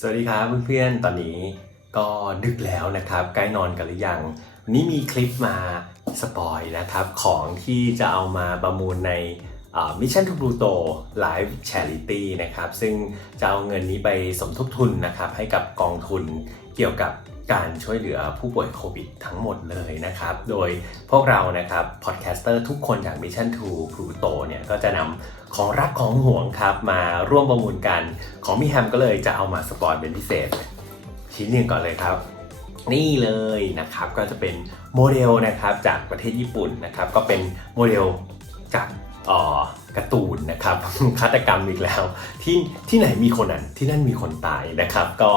สวัสดีครับเพื่อนๆ ตอนนี้ก็ดึกแล้วนะครับ ใกล้นอนกันหรือยัง วันนี้มีคลิปมาสปอยนะครับ ของที่จะเอามาประมูลในมิชชั่นทูบลูโตไลฟ์แชริตี้นะครับ ซึ่งจะเอาเงินนี้ไปสมทบทุนนะครับ ให้กับกองทุนเกี่ยวกับ การช่วยเหลือผู้ป่วยโควิดทั้งหมดเลยนะครับ โดยพวกเรานะครับพอดแคสเตอร์ทุกคนจาก Mission to Pluto เนี่ยก็จะนำของรักของห่วงครับมาร่วมประมูลกัน ของพี่แฮมก็เลยจะเอามาสปอยเป็นพิเศษ ชิ้นหนึ่งก่อนเลยครับ นี่เลยนะครับก็จะเป็นโมเดลนะครับจากประเทศญี่ปุ่นนะครับก็เป็นโมเดลจากอ่อการ์ตูนนะครับฆาตกรรมอีกแล้ว ที่ที่ไหนมีคนนั้นที่นั่นมีคนตายนะครับ ก็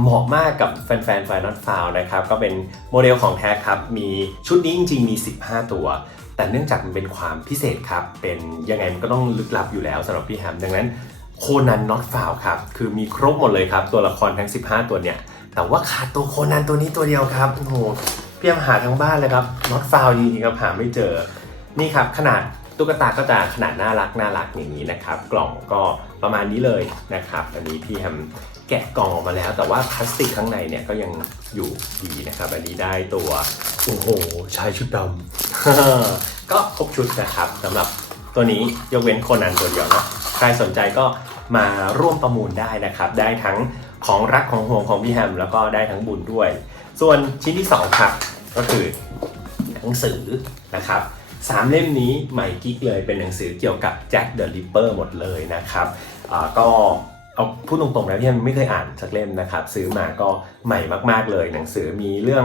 เหมาะมากกับแฟนๆไฟนอตฟาวนะครับ ก็เป็นโมเดลของแท้ครับ มีชุดนี้จริงๆ มี 15 ตัว แต่เนื่องจากมันเป็นความพิเศษครับ เป็นยังไงมันก็ต้องลึกลับอยู่แล้วสำหรับพี่แฮม ดังนั้นโคนันน็อตฟาวครับ คือมีครบหมดเลยครับ ตัวละครทั้ง 15 ตัวเนี่ย แต่ว่าขาดตัวโคนันตัวนี้ตัวเดียวครับ โอ้โหพี่แฮมหาทั้งบ้านเลยครับน็อตฟาวจริงๆครับหาไม่เจอ นี่ครับขนาด ตุ๊กตาก็จะขนาดน่ารักน่ารักอย่างนี้นะครับ กล่องก็ประมาณนี้เลยนะครับ อันนี้พี่แฮมแกะกล่องออกมาแล้ว แต่ว่าพลาสติกข้างในเนี่ยก็ยังอยู่ดีนะครับ อันนี้ได้ตัวโอ้โหชายชุดดำก็ครบชุดนะครับสำหรับตัวนี้ยกเว้นโคนันตัวเดียวนะใครสนใจก็มาร่วมประมูลได้นะครับ ได้ทั้งของรักของห่วงของพี่แฮมแล้วก็ได้ทั้งบุญด้วย ส่วนชิ้นที่สองครับก็คือหนังสือนะครับ สามเล่มนี้ใหม่กิ๊กเลยเป็นหนังสือเกี่ยวกับแจ็คเดอะริปเปอร์หมดเลยนะครับก็เอาพูดตรงๆแล้วที่ยังไม่เคยอ่านสักเล่มนะครับ ซื้อมาก็ใหม่มากๆเลย หนังสือมีเรื่อง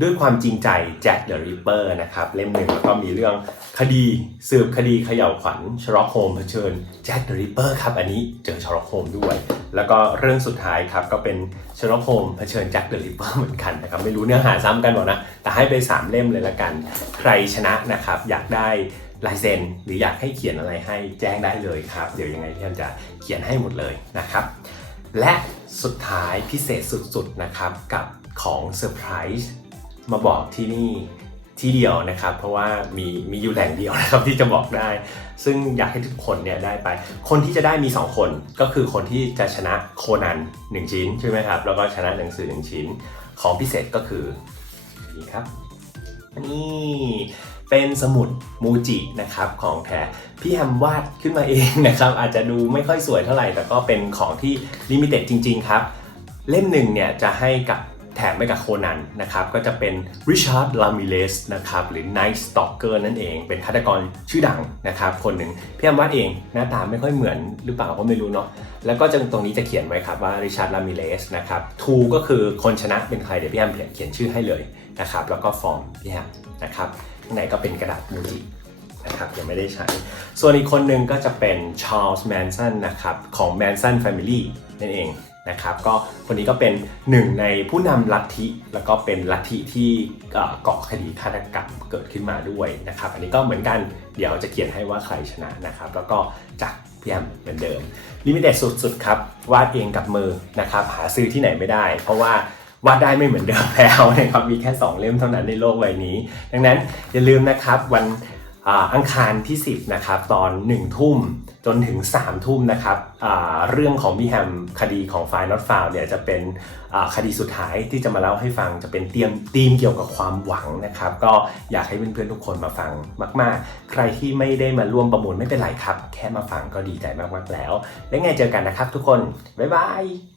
ด้วยความจริงใจแจ็คเดอะริปเปอร์นะครับเล่มหนึ่งแล้วก็มีเรื่องคดีสืบคดีเขย่าวขวัญชล็อกโฮมเผชิญแจ็คเดอะริปเปอร์ครับอันนี้เจอชล็อกโฮมด้วย แล้วก็เรื่องสุดท้ายครับก็เป็นชล็อกโฮมเผชิญแจ็คเดอะริปเปอร์เหมือนกันนะครับไม่รู้เนื้อหาซ้ำกันหรอกนะ แต่ให้ไป 3 เล่มเลยละกัน ใครชนะนะครับอยากได้ลายเซ็นหรืออยากให้เขียนอะไรให้แจ้งได้เลยครับเดี๋ยวยังไงพี่แอมจะเขียนให้หมดเลยนะครับและสุดท้ายพิเศษสุดๆนะครับกับของเซอร์ไพรส์ มาบอกที่นี่ที่เดียวนะครับ เพราะว่ามีมีอยู่แหล่งเดียวนะครับที่จะบอกได้ ซึ่งอยากให้ทุกคนเนี่ยได้ไป คนที่จะได้มี 2 คนก็คือคนที่จะชนะโคนัน1 ชิ้นใช่ไหมครับ แล้วก็ชนะหนังสือ 1 ชิ้นของพิเศษก็คือนี่ครับนี่เป็นสมุดมูจินะครับของแท้พี่แฮมวาดขึ้นมาเองนะครับ อาจจะดูไม่ค่อยสวยเท่าไหร่ แต่ก็เป็นของที่ลิมิเต็ดจริง ๆ ครับ เล่มหนึ่งเนี่ยจะให้กับ แถมไปกับโคนันนะครับก็จะเป็นริชาร์ดลามิเลสนะครับหรือ Night Stalker นั่นเอง เป็นฆาตกรชื่อดังนะครับคนหนึ่งพี่แฮมวาดเองหน้าตาไม่ค่อยเหมือนหรือเปล่าก็ไม่รู้เนาะแล้วก็จะตรงนี้จะเขียนไว้ครับว่าริชาร์ดลามิเลสนะครับทูก็คือคนชนะเป็นใครเดี๋ยวพี่แฮมเขียนชื่อให้เลยนะครับแล้วก็ฟอร์มพี่แฮมนะครับข้างในก็เป็นกระดาษมูจินะครับยังไม่ได้ใช้ ส่วนอีกคนหนึ่งก็จะเป็นชา r ลส์แมนสันนะครับของ Manson Family นั่นเอง นะครับก็คนนี้ก็เป็นหนึ่งในผู้นำลัทธิแล้วก็เป็นลัทธิที่เก่อคดีฆาตกรรมเกิดขึ้นมาด้วยนะครับ อันนี้ก็เหมือนกันเดี๋ยวจะเขียนให้ว่าใครชนะนะครับ แล้วก็จากพี่แอมเหมือนเดิมลิมิเต็ดสุดๆครับวาดเองกับมือนะครับหาซื้อที่ไหนไม่ได้ เพราะว่าวาดได้ไม่เหมือนเดิมแล้วนะครับมีแค่ 2 เล่มเท่านั้นในโลกใบนี้ ดังนั้นอย่าลืมนะครับวัน อังคารที่ 10นะครับตอน 1 ทุ่มจนถึง 3 ทุ่มนะครับเรื่องของพี่แฮมคดีของไฟล์ not found เนี่ยจะเป็นคดีสุดท้ายที่จะมาเล่าให้ฟังจะเป็นเตรียมธีมเกี่ยวกับความหวังนะครับ ก็อยากให้เพื่อนๆทุกคนมาฟังมากๆ ใครที่ไม่ได้มาร่วมประมูลไม่เป็นไรครับ แค่มาฟังก็ดีใจมากๆแล้ว แล้วไงเจอกันนะครับทุกคน บ๊ายบาย